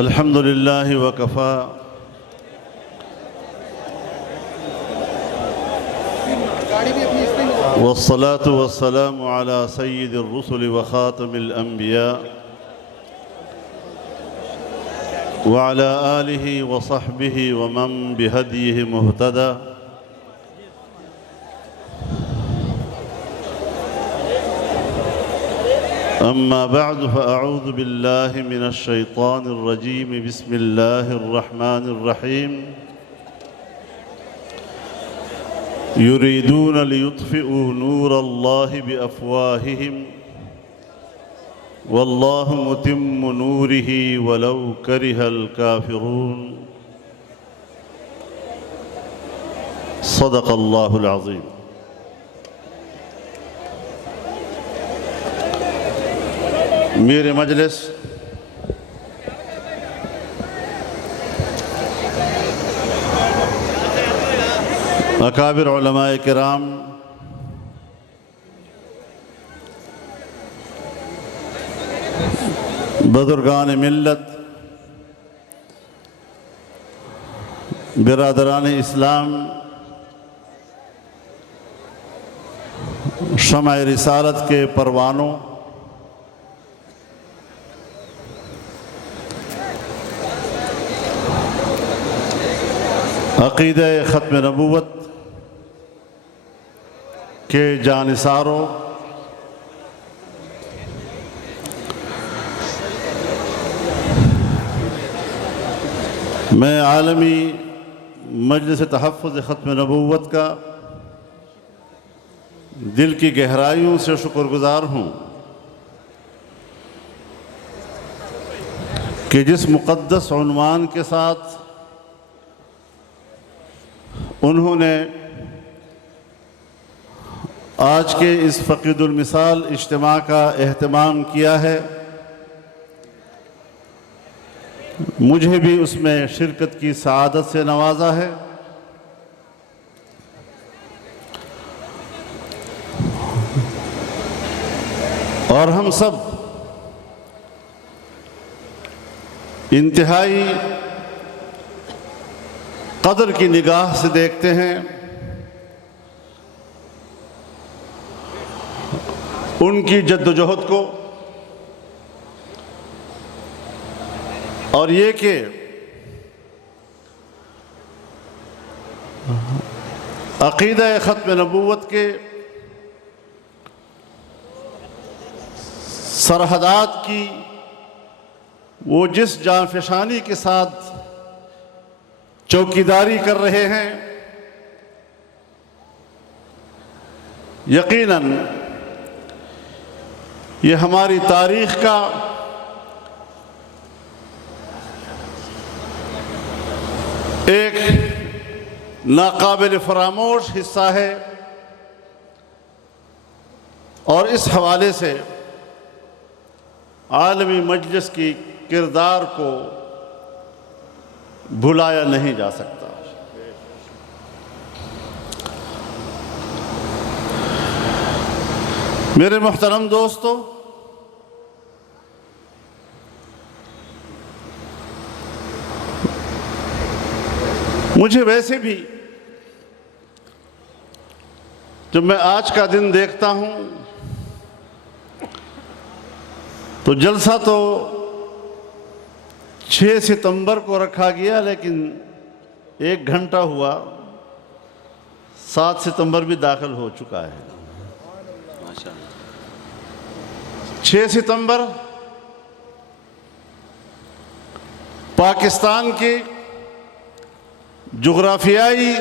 الحمد لله وكفى والصلاة والسلام على سيد الرسل وخاتم الأنبياء وعلى آله وصحبه ومن بهديه مهتدى. أما بعد فأعوذ بالله من الشيطان الرجيم. بسم الله الرحمن الرحيم. يريدون ليطفئوا نور الله بأفواههم والله متم نوره ولو كره الكافرون. صدق الله العظيم. میرے مجلس اکابر علماء کرام، بزرگان ملت، برادران اسلام، شمع رسالت کے پروانوں، عقیدہ ختم نبوت کے جانثاروں، میں عالمی مجلس تحفظ ختم نبوت کا دل کی گہرائیوں سے شکر گزار ہوں کہ جس مقدس عنوان کے ساتھ انہوں نے آج کے اس فقید المثال اجتماع کا اہتمام کیا ہے، مجھے بھی اس میں شرکت کی سعادت سے نوازا ہے۔ اور ہم سب انتہائی قدر کی نگاہ سے دیکھتے ہیں ان کی جد و جہد کو، اور یہ کہ عقیدہ ختم نبوت کے سرحدات کی وہ جس جانفشانی کے ساتھ چوکیداری کر رہے ہیں، یقیناً یہ ہماری تاریخ کا ایک ناقابل فراموش حصہ ہے، اور اس حوالے سے عالمی مجلس کی کردار کو بھلایا نہیں جا سکتا۔ میرے محترم دوستو، مجھے ویسے بھی جب میں آج کا دن دیکھتا ہوں تو جلسہ تو 6 ستمبر کو رکھا گیا، لیکن 1 گھنٹہ ہوا، 7 ستمبر بھی داخل ہو چکا ہے۔ 6 ستمبر پاکستان کی جغرافیائی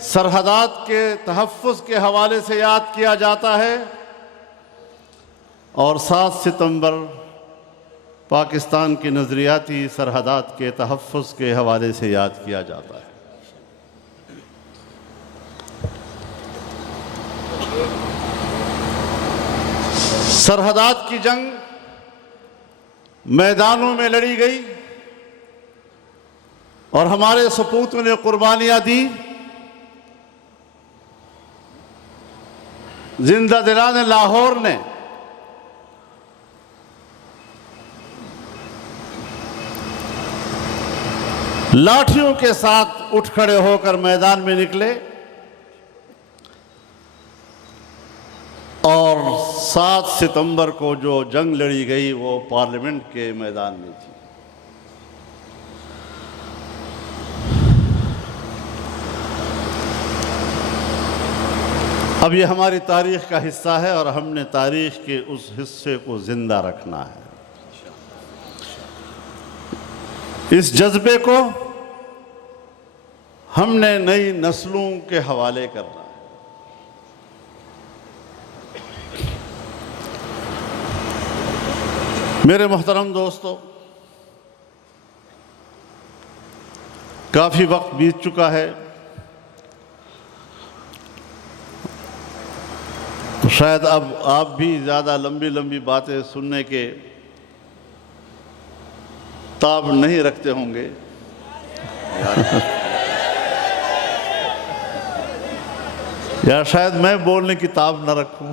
سرحدات کے تحفظ کے حوالے سے یاد کیا جاتا ہے، اور 7 ستمبر پاکستان کی نظریاتی سرحدات کے تحفظ کے حوالے سے یاد کیا جاتا ہے۔ سرحدات کی جنگ میدانوں میں لڑی گئی، اور ہمارے سپوتوں نے قربانیاں دی۔ زندہ دلان لاہور نے لاٹھیوں کے ساتھ اٹھ کھڑے ہو کر میدان میں نکلے اور 7 ستمبر کو جو جنگ لڑی گئی وہ پارلیمنٹ کے میدان میں تھی۔ اب یہ ہماری تاریخ کا حصہ ہے اور ہم نے تاریخ کے اس حصے کو زندہ رکھنا ہے۔ اس جذبے کو ہم نے نئی نسلوں کے حوالے کرنا ہے۔ میرے محترم دوستو، کافی وقت بیت چکا ہے، شاید اب آپ بھی زیادہ لمبی لمبی باتیں سننے کے تاب نہیں رکھتے ہوں گے، یا شاید میں بولنے کی تاب نہ رکھوں۔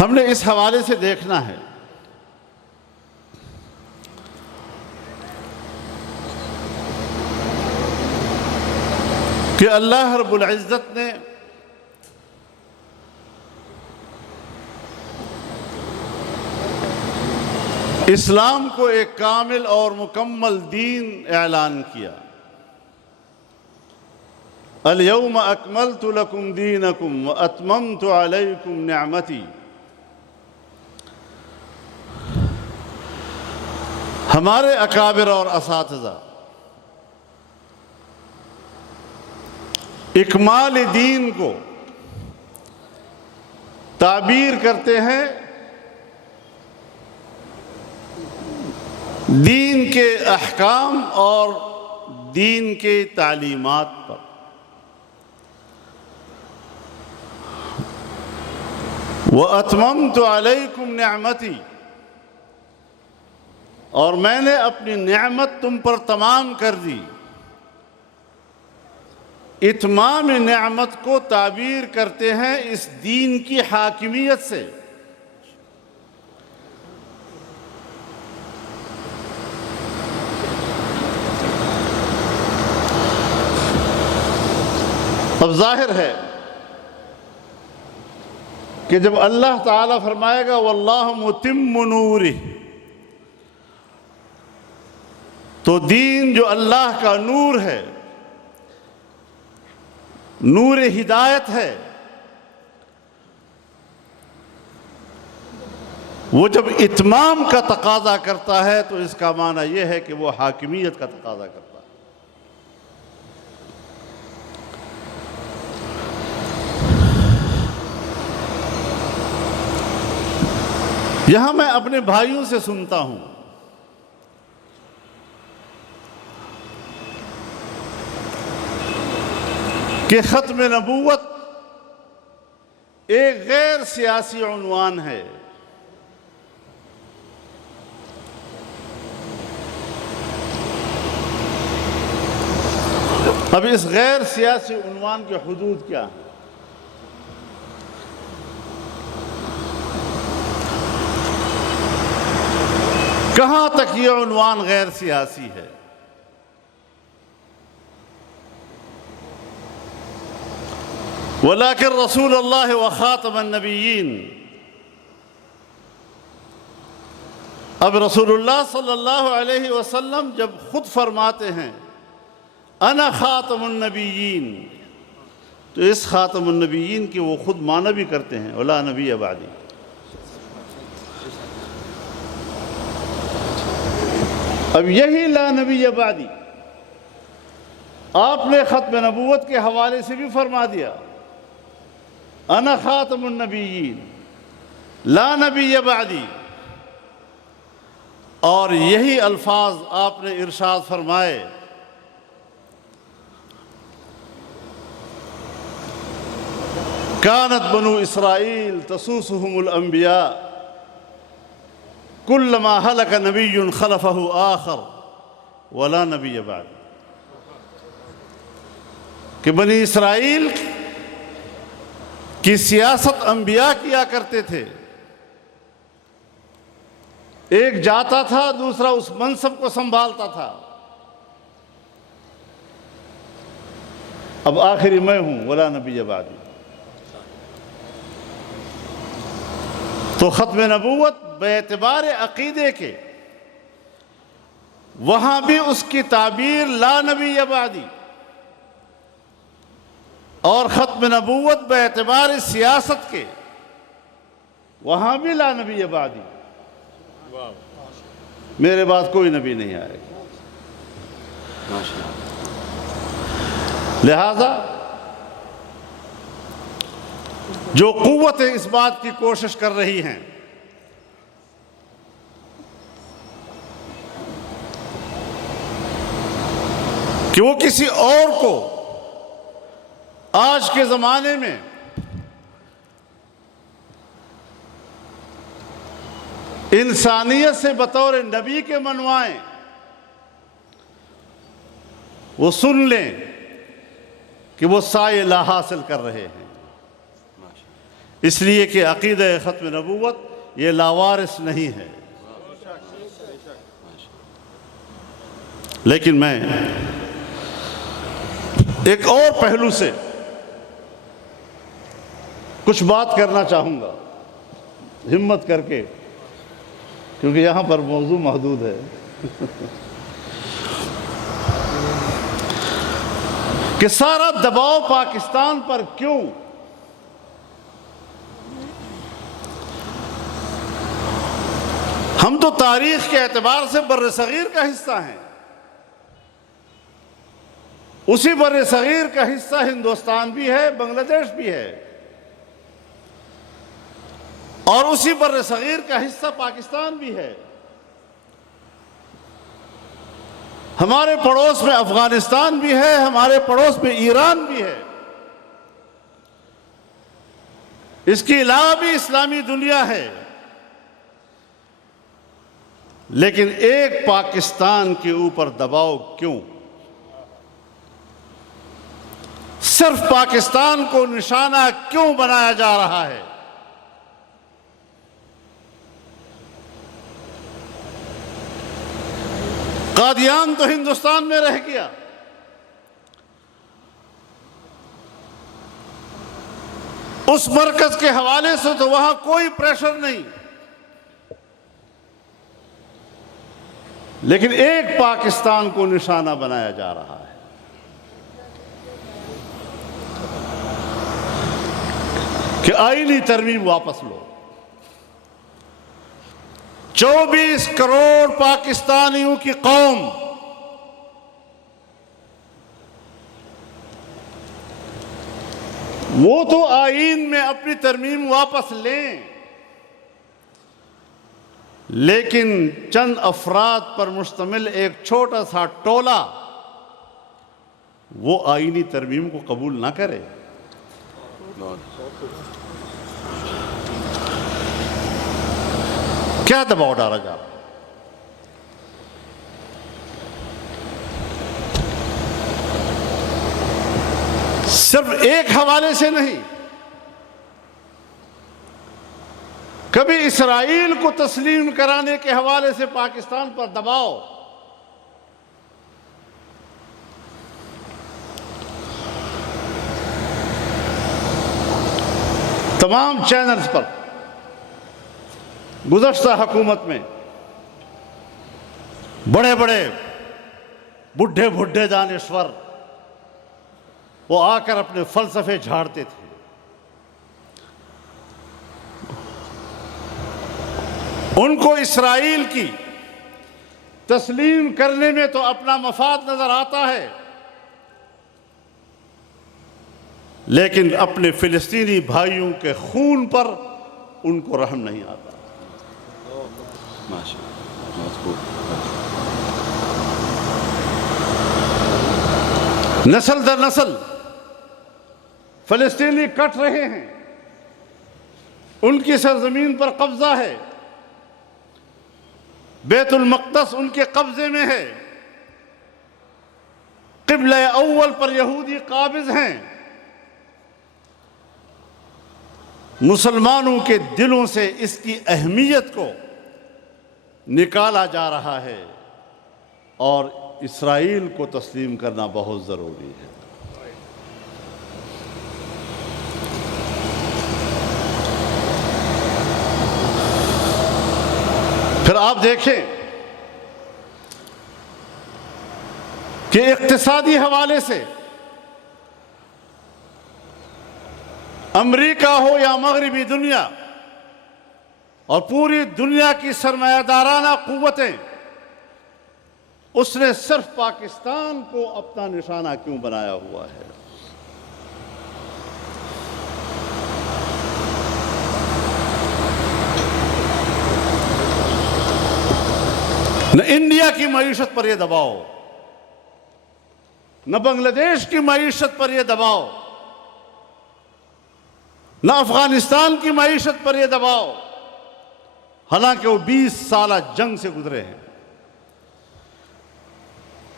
ہم نے اس حوالے سے دیکھنا ہے کہ اللہ رب العزت نے اسلام کو ایک کامل اور مکمل دین اعلان کیا۔ اليوم اکملت لکم دینکم واتممت علیکم نعمتی۔ ہمارے اکابر اور اساتذہ اکمال دین کو تعبیر کرتے ہیں دین کے احکام اور دین کے تعلیمات پر۔ وَأَتْمَمْتُ عَلَيْكُمْ نِعْمَتِي، اور میں نے اپنی نعمت تم پر تمام کر دی۔ اتمام نعمت کو تعبیر کرتے ہیں اس دین کی حاکمیت سے۔ اب ظاہر ہے کہ جب اللہ تعالیٰ فرمائے گا واللہ متم نورہ، تو دین جو اللہ کا نور ہے، نور ہدایت ہے، وہ جب اتمام کا تقاضا کرتا ہے تو اس کا معنی یہ ہے کہ وہ حاکمیت کا تقاضا کرتا ہے۔ یہاں میں اپنے بھائیوں سے سنتا ہوں کہ ختم نبوت ایک غیر سیاسی عنوان ہے۔ اب اس غیر سیاسی عنوان کے حدود کیا ہیں؟ کہاں تک یہ عنوان غیر سیاسی ہے؟ وَلَكِنْ رسول اللہ وخاتم النبیین، اب رسول اللہ صلی اللہ علیہ وسلم جب خود فرماتے ہیں انا خاتم النبیین، تو اس خاتم النبیین کی وہ خود معنی بھی کرتے ہیں وَلَا نَبِيَّ بَعْدِي۔ اب یہی لا نبی بعدی آپ نے ختم نبوت کے حوالے سے بھی فرما دیا، انا خاتم النبیین لا نبی بعدی، اور یہی الفاظ آپ نے ارشاد فرمائے کانت بنو اسرائیل تسوسهم الانبیاء کلما ہلک نبی خلفہ آخر ولا نبی بعد، کہ بنی اسرائیل کی سیاست انبیاء کیا کرتے تھے. ایک جاتا تھا، دوسرا اس منصب کو سنبھالتا تھا. اب آخری میں ہوں، ولا نبی بعدی. تو ختم نبوت بے اعتبار عقیدے کے وہاں بھی اس کی تعبیر لا نبی بعدی، اور ختم نبوت بے اعتبار سیاست کے وہاں بھی لا نبی بعدی. میرے بعد کوئی نبی نہیں آئے گا. لہذا جو قوتیں اس بات کی کوشش کر رہی ہیں کہ وہ کسی اور کو آج کے زمانے میں انسانیت سے بطور نبی کے منوائیں، وہ سن لیں کہ وہ سایہ لا حاصل کر رہے ہیں. اس لیے کہ عقیدہ ختم نبوت یہ لاوارث نہیں ہے. لیکن میں ایک اور پہلو سے کچھ بات کرنا چاہوں گا، ہمت کر کے، کیونکہ یہاں پر موضوع محدود ہے. کہ سارا دباؤ پاکستان پر کیوں؟ ہم تو تاریخ کے اعتبار سے بر صغیر کا حصہ ہیں. اسی بر صغیر کا حصہ ہندوستان بھی ہے، بنگلہ دیش بھی ہے، اور اسی بر صغیر کا حصہ پاکستان بھی ہے. ہمارے پڑوس میں افغانستان بھی ہے، ہمارے پڑوس میں ایران بھی ہے. اس کے علاوہ بھی اسلامی دنیا ہے. لیکن ایک پاکستان کے اوپر دباؤ کیوں؟ صرف پاکستان کو نشانہ کیوں بنایا جا رہا ہے؟ قادیان تو ہندوستان میں رہ گیا، اس مرکز کے حوالے سے تو وہاں کوئی پریشر نہیں. لیکن ایک پاکستان کو نشانہ بنایا جا رہا ہے. کہ آئینی ترمیم واپس لو. 24 کروڑ پاکستانیوں کی قوم وہ تو آئین میں اپنی ترمیم واپس لیں، لیکن چند افراد پر مشتمل ایک چھوٹا سا ٹولہ وہ آئینی ترمیم کو قبول نہ کرے. کیا دباؤ ڈالا جا رہا؟ صرف ایک حوالے سے نہیں، کبھی اسرائیل کو تسلیم کرانے کے حوالے سے پاکستان پر دباؤ، تمام چینلز پر گزشتہ حکومت میں بڑے بڑے بڈھے دانشور وہ آ کر اپنے فلسفے جھاڑتے تھے. ان کو اسرائیل کی تسلیم کرنے میں تو اپنا مفاد نظر آتا ہے، لیکن اپنے فلسطینی بھائیوں کے خون پر ان کو رحم نہیں آتا. نسل در نسل فلسطینی کٹ رہے ہیں، ان کی سرزمین پر قبضہ ہے، بیت المقدس ان کے قبضے میں ہے، قبلہ اول پر یہودی قابض ہیں، مسلمانوں کے دلوں سے اس کی اہمیت کو نکالا جا رہا ہے اور اسرائیل کو تسلیم کرنا بہت ضروری ہے۔ پھر آپ دیکھیں کہ اقتصادی حوالے سے امریکہ ہو یا مغربی دنیا اور پوری دنیا کی سرمایہ دارانہ قوتیں، اس نے صرف پاکستان کو اپنا نشانہ کیوں بنایا ہوا ہے؟ نہ انڈیا کی معیشت پر یہ دباؤ، نہ بنگلہ دیش کی معیشت پر یہ دباؤ، نہ افغانستان کی معیشت پر یہ دباؤ، حالانکہ وہ 20 سالہ جنگ سے گزرے ہیں،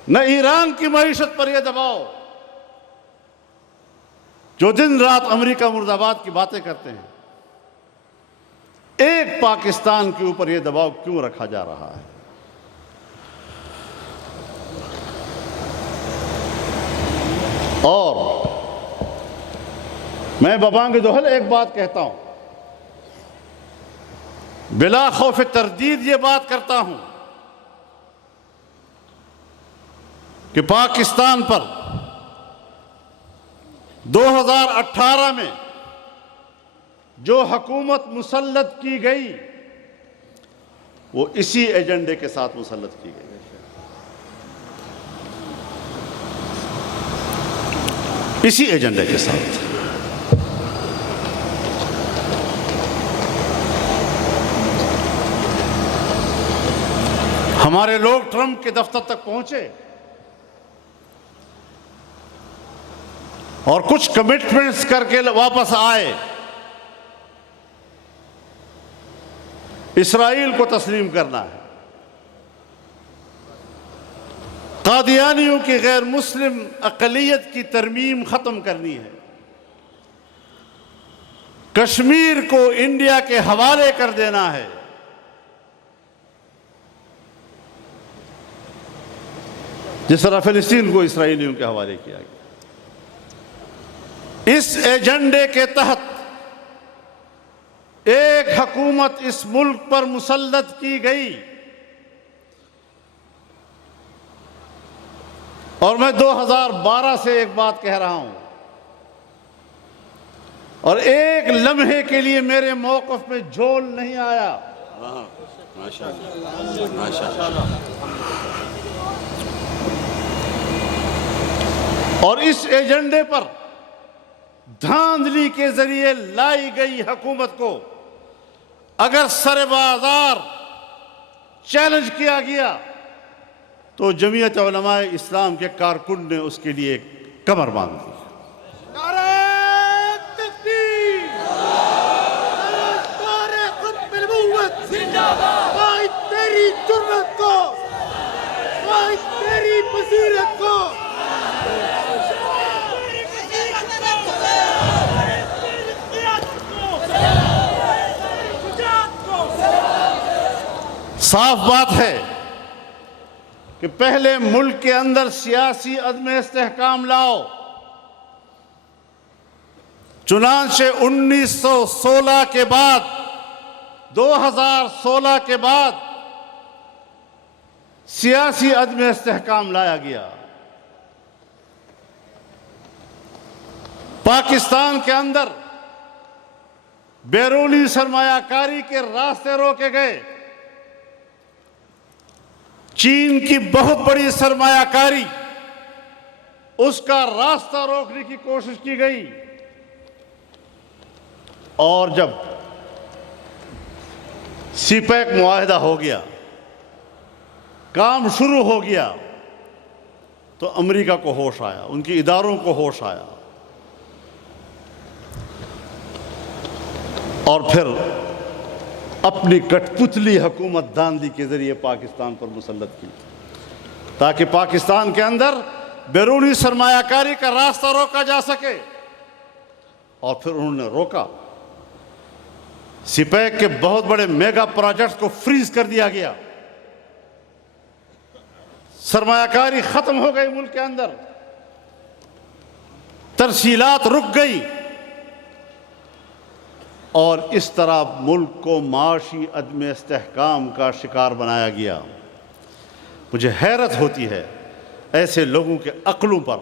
نہ ایران کی معیشت پر یہ دباؤ جو دن رات امریکہ مرد آباد کی باتیں کرتے ہیں۔ ایک پاکستان کے اوپر یہ دباؤ کیوں رکھا جا رہا ہے؟ اور میں ببانگ دہل ایک بات کہتا ہوں، بلا خوف تردید یہ بات کرتا ہوں کہ پاکستان پر 2018 میں جو حکومت مسلط کی گئی وہ اسی ایجنڈے کے ساتھ مسلط کی گئی۔ اسی ایجنڈے کے ساتھ۔ ہمارے لوگ ٹرمپ کے دفتر تک پہنچے اور کچھ کمٹمنٹس کر کے واپس آئے، اسرائیل کو تسلیم کرنا ہے، قادیانیوں کی غیر مسلم اقلیت کی ترمیم ختم کرنی ہے، کشمیر کو انڈیا کے حوالے کر دینا ہے، جس طرح فلسطین کو اسرائیلیوں کے حوالے کیا گیا۔ اس ایجنڈے کے تحت ایک حکومت اس ملک پر مسلط کی گئی اور میں 2012 سے ایک بات کہہ رہا ہوں اور ایک لمحے کے لیے میرے موقف میں جھول نہیں آیا۔ اور اس ایجنڈے پر دھاندلی کے ذریعے لائی گئی حکومت کو اگر سر بازار چیلنج کیا گیا تو جمعیت علماء اسلام کے کارکن نے اس کے لیے کمر باندھ دی۔ نعرہ تکبیر! نعرہ ختم نبوت! قائد تیری جرأت کو! قائد تیری بصیرت کو! صاف بات ہے کہ پہلے ملک کے اندر سیاسی عدم استحکام لاؤ، چنانچہ 1916 کے بعد 2016 کے بعد سیاسی عدم استحکام لایا گیا۔ پاکستان کے اندر بیرونی سرمایہ کاری کے راستے روکے گئے، چین کی بہت بڑی سرمایہ کاری اس کا راستہ روکنے کی کوشش کی گئی، اور جب سی پیک معاہدہ ہو گیا، کام شروع ہو گیا، تو امریکہ کو ہوش آیا، ان کی اداروں کو ہوش آیا، اور پھر اپنی کٹ پتلی حکومت داندلی کے ذریعے پاکستان پر مسلط کی تاکہ پاکستان کے اندر بیرونی سرمایہ کاری کا راستہ روکا جا سکے، اور پھر انہوں نے روکا۔ سپیک کے بہت بڑے میگا پروجیکٹس کو فریز کر دیا گیا، سرمایہ کاری ختم ہو گئی ملک کے اندر، ترسیلات رک گئی، اور اس طرح ملک کو معاشی عدم استحکام کا شکار بنایا گیا۔ مجھے حیرت ہوتی ہے ایسے لوگوں کے عقلوں پر،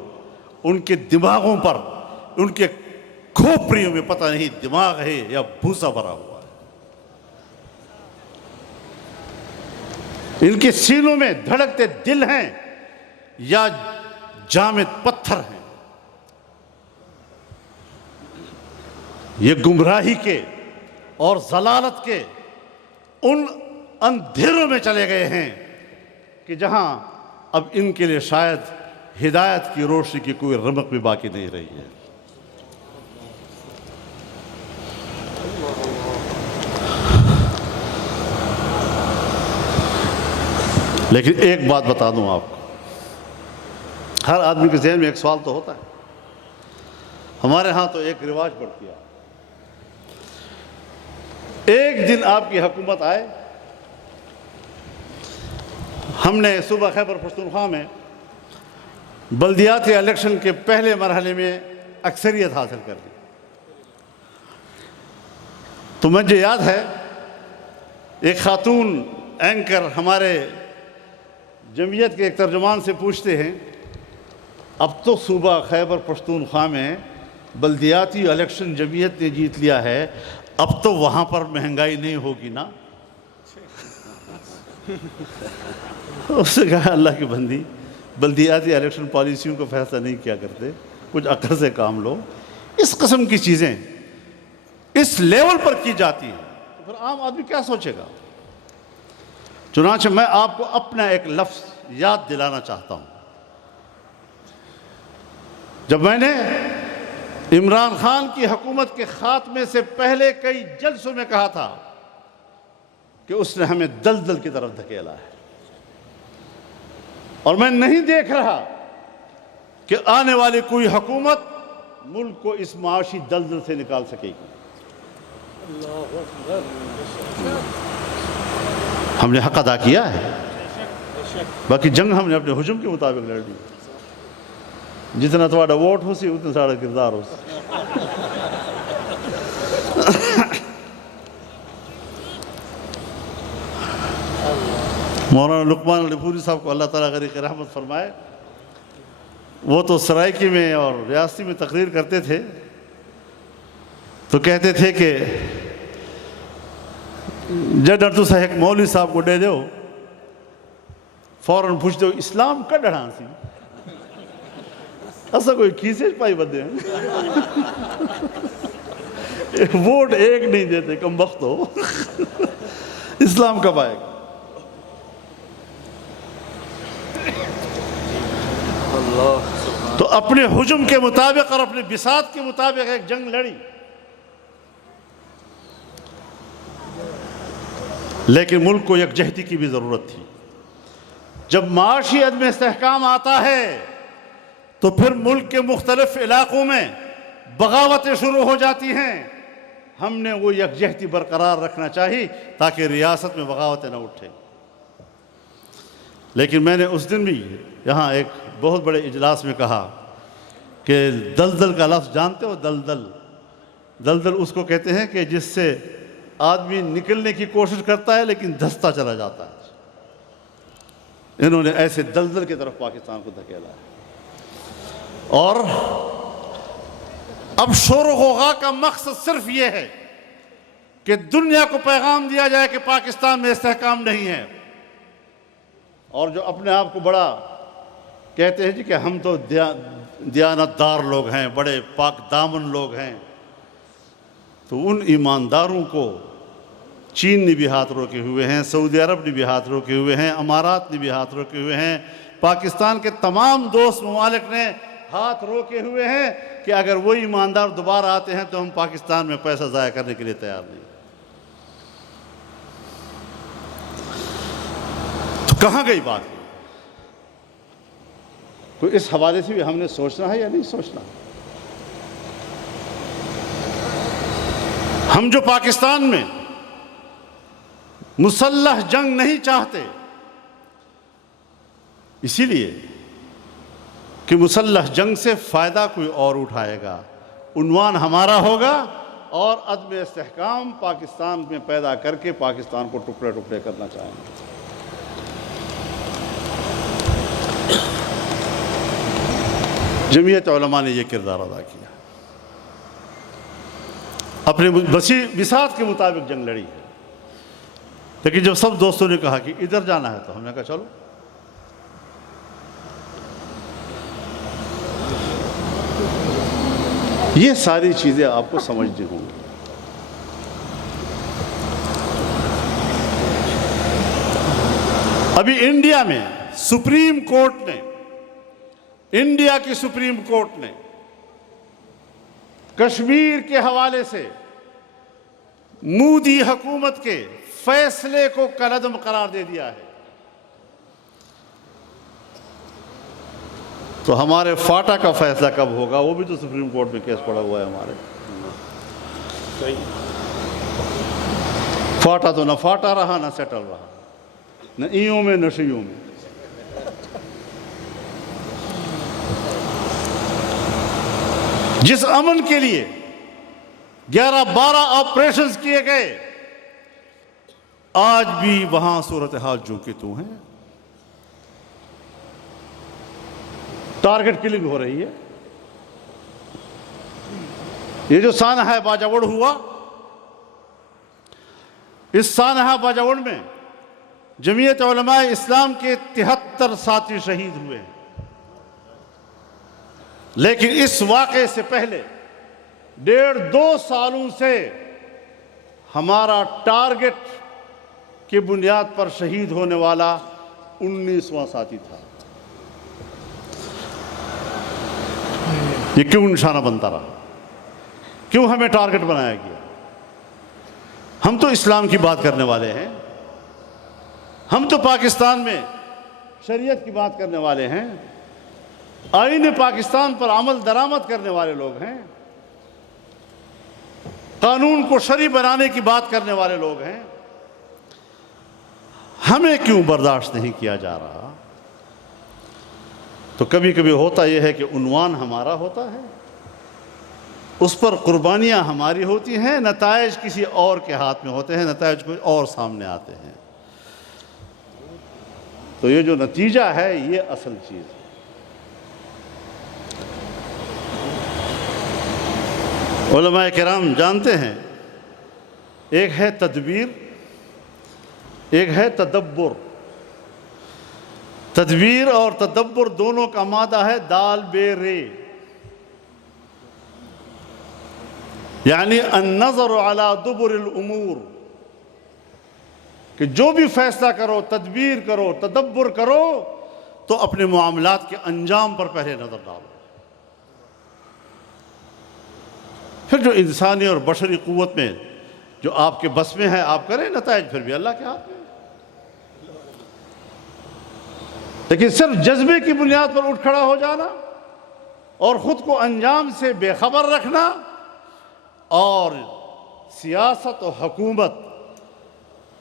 ان کے دماغوں پر، ان کے کھوپڑیوں میں پتہ نہیں دماغ ہے یا بھوسا بھرا ہوا ہے، ان کے سینوں میں دھڑکتے دل ہیں یا جامد پتھر ہیں۔ یہ گمراہی کے اور ضلالت کے ان اندھیروں میں چلے گئے ہیں کہ جہاں اب ان کے لیے شاید ہدایت کی روشنی کی کوئی رمق بھی باقی نہیں رہی ہے۔ لیکن ایک بات بتا دوں آپ کو، ہر آدمی کے ذہن میں ایک سوال تو ہوتا ہے۔ ہمارے ہاں تو ایک رواج پڑتی ہے، ایک دن آپ کی حکومت آئے، ہم نے صوبہ خیبر پختونخوا میں بلدیاتی الیکشن کے پہلے مرحلے میں اکثریت حاصل کر لی، تو مجھے یاد ہے ایک خاتون اینکر ہمارے جمعیت کے ایک ترجمان سے پوچھتے ہیں، اب تو صوبہ خیبر پختونخوا میں بلدیاتی الیکشن جمعیت نے جیت لیا ہے، اب تو وہاں پر مہنگائی نہیں ہوگی نا؟ اس نے کہا اللہ کی بندی، بلدیاتی الیکشن پالیسیوں کو فیصلہ نہیں کیا کرتے، کچھ عقل سے کام لو۔ اس قسم کی چیزیں اس لیول پر کی جاتی ہیں تو پھر عام آدمی کیا سوچے گا؟ چنانچہ میں آپ کو اپنا ایک لفظ یاد دلانا چاہتا ہوں۔ جب میں نے عمران خان کی حکومت کے خاتمے سے پہلے کئی جلسوں میں کہا تھا کہ اس نے ہمیں دلدل کی طرف دھکیلا ہے، اور میں نہیں دیکھ رہا کہ آنے والی کوئی حکومت ملک کو اس معاشی دلدل سے نکال سکے گی۔ ہم نے حق ادا کیا ہے، باقی جنگ ہم نے اپنے حجم کے مطابق لڑ لی، جتنا تھوڑا ووٹ ہو سی اتنا سارا کردار ہو سی۔ مولانا لقمان علی پوری صاحب کو اللہ تعالیٰ غریق رحمت فرمائے، وہ تو سرائکی میں اور ریاستی میں تقریر کرتے تھے تو کہتے تھے کہ جب تو ایک مولوی صاحب کو دے دو فوراً پوچھ دو اسلام کا ڈڑھان سی ایسا کوئی کیسے پائی بدے ہیں، ووٹ ایک نہیں دیتے کم وقت ہو، اسلام کب آئے گا؟ تو اپنے حجم کے مطابق اور اپنے بساط کے مطابق ایک جنگ لڑی، لیکن ملک کو یکجہتی کی بھی ضرورت تھی۔ جب معاشی عدم استحکام آتا ہے تو پھر ملک کے مختلف علاقوں میں بغاوتیں شروع ہو جاتی ہیں، ہم نے وہ یکجہتی برقرار رکھنا چاہیے تاکہ ریاست میں بغاوتیں نہ اٹھیں۔ لیکن میں نے اس دن بھی یہاں ایک بہت بڑے اجلاس میں کہا کہ دلدل کا لفظ جانتے ہو؟ دلدل، دلدل اس کو کہتے ہیں کہ جس سے آدمی نکلنے کی کوشش کرتا ہے لیکن دھستا چلا جاتا ہے۔ انہوں نے ایسے دلدل کی طرف پاکستان کو دھکیلا ہے، اور اب شور و غوغا کا مقصد صرف یہ ہے کہ دنیا کو پیغام دیا جائے کہ پاکستان میں استحکام نہیں ہے، اور جو اپنے آپ کو بڑا کہتے ہیں جی کہ ہم تو دیانت دار لوگ ہیں، بڑے پاک دامن لوگ ہیں، تو ان ایمانداروں کو چین نے بھی ہاتھ روکے ہوئے ہیں، سعودی عرب نے بھی ہاتھ روکے ہوئے ہیں، امارات نے بھی ہاتھ روکے ہوئے ہیں، پاکستان کے تمام دوست ممالک نے ہاتھ روکے ہوئے ہیں کہ اگر وہ ایماندار دوبارہ آتے ہیں تو ہم پاکستان میں پیسہ ضائع کرنے کے لیے تیار نہیں۔ تو کہاں گئی بات؟ کوئی اس حوالے سے بھی ہم نے سوچنا ہے یا نہیں سوچنا؟ ہم جو پاکستان میں مسلح جنگ نہیں چاہتے، اسی لیے کہ مسلح جنگ سے فائدہ کوئی اور اٹھائے گا، عنوان ہمارا ہوگا، اور عدم استحکام پاکستان میں پیدا کر کے پاکستان کو ٹکڑے ٹکڑے کرنا چاہیں گے۔ جمعیت علماء نے یہ کردار ادا کیا، اپنے بساط کے مطابق جنگ لڑی ہے، لیکن جب سب دوستوں نے کہا کہ ادھر جانا ہے تو ہم نے کہا چلو۔ یہ ساری چیزیں آپ کو سمجھنی ہوں گی۔ ابھی انڈیا میں سپریم کورٹ نے، انڈیا کی سپریم کورٹ نے کشمیر کے حوالے سے مودی حکومت کے فیصلے کو کالعدم قرار دے دیا ہے۔ تو ہمارے فاٹا کا فیصلہ کب ہوگا؟ وہ بھی تو سپریم کورٹ میں کیس پڑا ہوا ہے ہمارے۔ فاٹا تو نہ فاٹا رہا نہ سیٹل رہا، نہ ایوں میں نہ شیوں میں۔ جس امن کے لیے 11-12 آپریشنز کیے گئے، آج بھی وہاں صورتحال جو کہ تو ہیں، ٹارگٹ کلنگ ہو رہی ہے۔ یہ جو سانحہ باجوڑ ہوا، اس سانحہ باجوڑ میں جمعیت علماء اسلام کے 73 ساتھی شہید ہوئے ہیں، لیکن اس واقعے سے پہلے 1.5-2 سالوں سے ہمارا ٹارگٹ کی بنیاد پر شہید ہونے والا 19واں ساتھی تھا۔ یہ کیوں نشانہ بنتا رہا؟ کیوں ہمیں ٹارگٹ بنایا گیا؟ ہم تو اسلام کی بات کرنے والے ہیں، ہم تو پاکستان میں شریعت کی بات کرنے والے ہیں، آئین پاکستان پر عمل درآمد کرنے والے لوگ ہیں، قانون کو شرعی بنانے کی بات کرنے والے لوگ ہیں۔ ہمیں کیوں برداشت نہیں کیا جا رہا؟ تو کبھی کبھی ہوتا یہ ہے کہ عنوان ہمارا ہوتا ہے، اس پر قربانیاں ہماری ہوتی ہیں، نتائج کسی اور کے ہاتھ میں ہوتے ہیں، نتائج کوئی اور سامنے آتے ہیں۔ تو یہ جو نتیجہ ہے یہ اصل چیز ہے۔ علماء کرام جانتے ہیں، ایک ہے تدبیر، ایک ہے تدبر۔ تدبیر اور تدبر دونوں کا مادہ ہے دال بے رے، یعنی النظر علی دبر الامور، کہ جو بھی فیصلہ کرو، تدبیر کرو، تدبر کرو، تو اپنے معاملات کے انجام پر پہلے نظر ڈالو۔ پھر جو انسانی اور بشری قوت میں جو آپ کے بس میں ہے آپ کریں، نتائج پھر بھی اللہ کے ہاتھ میں۔ لیکن صرف جذبے کی بنیاد پر اٹھ کھڑا ہو جانا اور خود کو انجام سے بے خبر رکھنا، اور سیاست و حکومت،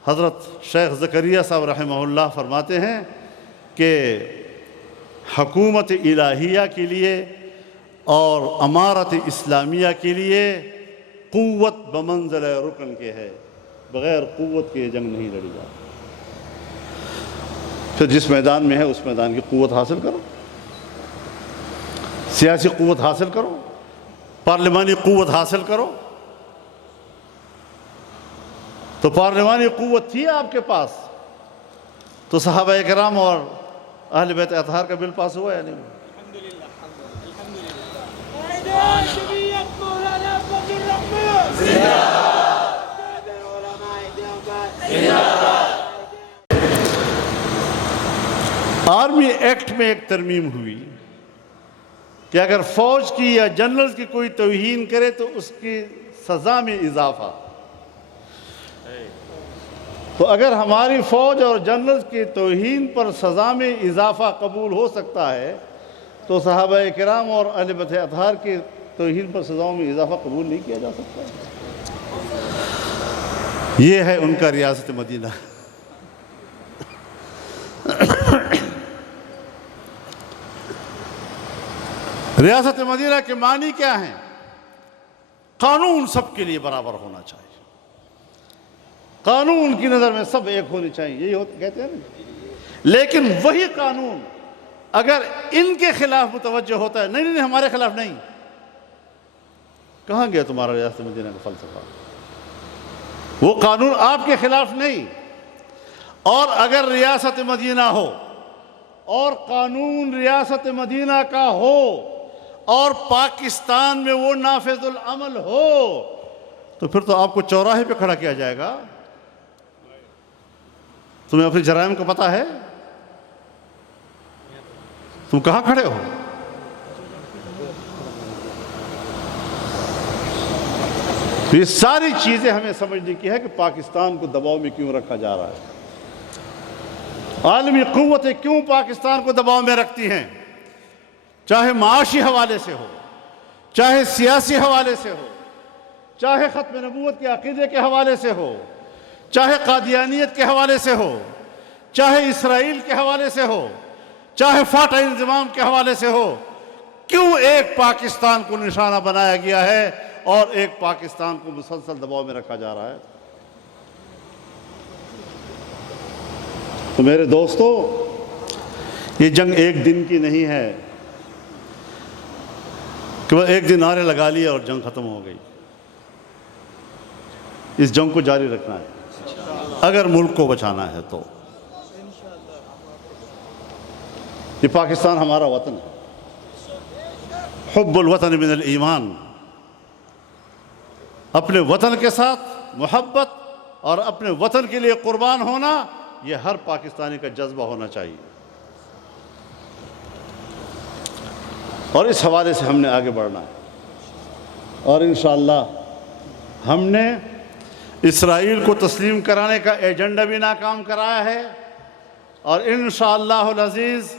حضرت شیخ زکریا صاحب رحمہ اللہ فرماتے ہیں کہ حکومت الہیہ کے لیے اور امارت اسلامیہ کے لیے قوت بمنزل رکن کے ہے، بغیر قوت کے جنگ نہیں لڑی جاتی۔ پھر جس میدان میں ہے اس میدان کی قوت حاصل کرو، سیاسی قوت حاصل کرو، پارلیمانی قوت حاصل کرو۔ تو پارلیمانی قوت تھی آپ کے پاس، تو صحابہ کرام اور اہل بیت اطہار کا بل پاس ہوا یا نہیں ہوا؟ آرمی ایکٹ میں ایک ترمیم ہوئی کہ اگر فوج کی یا جنرلز کی کوئی توہین کرے تو اس کی سزا میں اضافہ۔ تو اگر ہماری فوج اور جنرلز کی توہین پر سزا میں اضافہ قبول ہو سکتا ہے تو صحابہ کرام اور اہل بیت اطہار کی توہین پر سزاؤں میں اضافہ قبول نہیں کیا جا سکتا۔ یہ ہے ان کا ریاست مدینہ۔ ریاست مدینہ کے معنی کیا ہیں؟ قانون سب کے لیے برابر ہونا چاہیے، قانون کی نظر میں سب ایک ہونے چاہیے، یہی کہتے ہیں نا۔ لیکن وہی قانون اگر ان کے خلاف متوجہ ہوتا ہے، نہیں ہمارے خلاف نہیں، کہاں گیا تمہارا ریاست مدینہ کا فلسفہ؟ وہ قانون آپ کے خلاف نہیں۔ اور اگر ریاست مدینہ ہو اور قانون ریاست مدینہ کا ہو اور پاکستان میں وہ نافذ العمل ہو تو پھر تو آپ کو چوراہے پہ کھڑا کیا جائے گا۔ تمہیں اپنے جرائم کا پتہ ہے؟ تم کہاں کھڑے ہو؟ یہ ساری چیزیں ہمیں سمجھنے کی ہے کہ پاکستان کو دباؤ میں کیوں رکھا جا رہا ہے، عالمی قوتیں کیوں پاکستان کو دباؤ میں رکھتی ہیں، چاہے معاشی حوالے سے ہو، چاہے سیاسی حوالے سے ہو، چاہے ختم نبوت کے عقیدے کے حوالے سے ہو، چاہے قادیانیت کے حوالے سے ہو، چاہے اسرائیل کے حوالے سے ہو، چاہے فاٹا انضمام کے حوالے سے ہو۔ کیوں ایک پاکستان کو نشانہ بنایا گیا ہے اور ایک پاکستان کو مسلسل دباؤ میں رکھا جا رہا ہے؟ تو میرے دوستو، یہ جنگ ایک دن کی نہیں ہے کہ وہ ایک دن نعرے لگا لیے اور جنگ ختم ہو گئی۔ اس جنگ کو جاری رکھنا ہے اگر ملک کو بچانا ہے تو۔ یہ پاکستان ہمارا وطن ہے، حب الوطن من الایمان، اپنے وطن کے ساتھ محبت اور اپنے وطن کے لیے قربان ہونا، یہ ہر پاکستانی کا جذبہ ہونا چاہیے۔ اور اس حوالے سے ہم نے آگے بڑھنا ہے، اور انشاءاللہ ہم نے اسرائیل کو تسلیم کرانے کا ایجنڈا بھی ناکام کرایا ہے، اور انشاءاللہ العزیز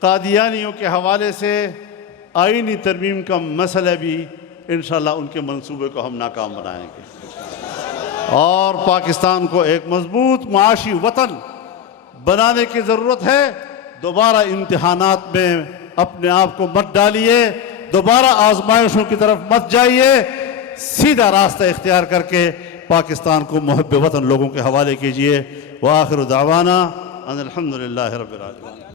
قادیانیوں کے حوالے سے آئینی ترمیم کا مسئلہ بھی انشاءاللہ ان کے منصوبے کو ہم ناکام بنائیں گے، اور پاکستان کو ایک مضبوط معاشی وطن بنانے کی ضرورت ہے۔ دوبارہ امتحانات میں اپنے آپ کو مت ڈالیے، دوبارہ آزمائشوں کی طرف مت جائیے، سیدھا راستہ اختیار کر کے پاکستان کو محب وطن لوگوں کے حوالے کیجئے۔ وآخر دعوانا ان الحمدللہ رب العالمین۔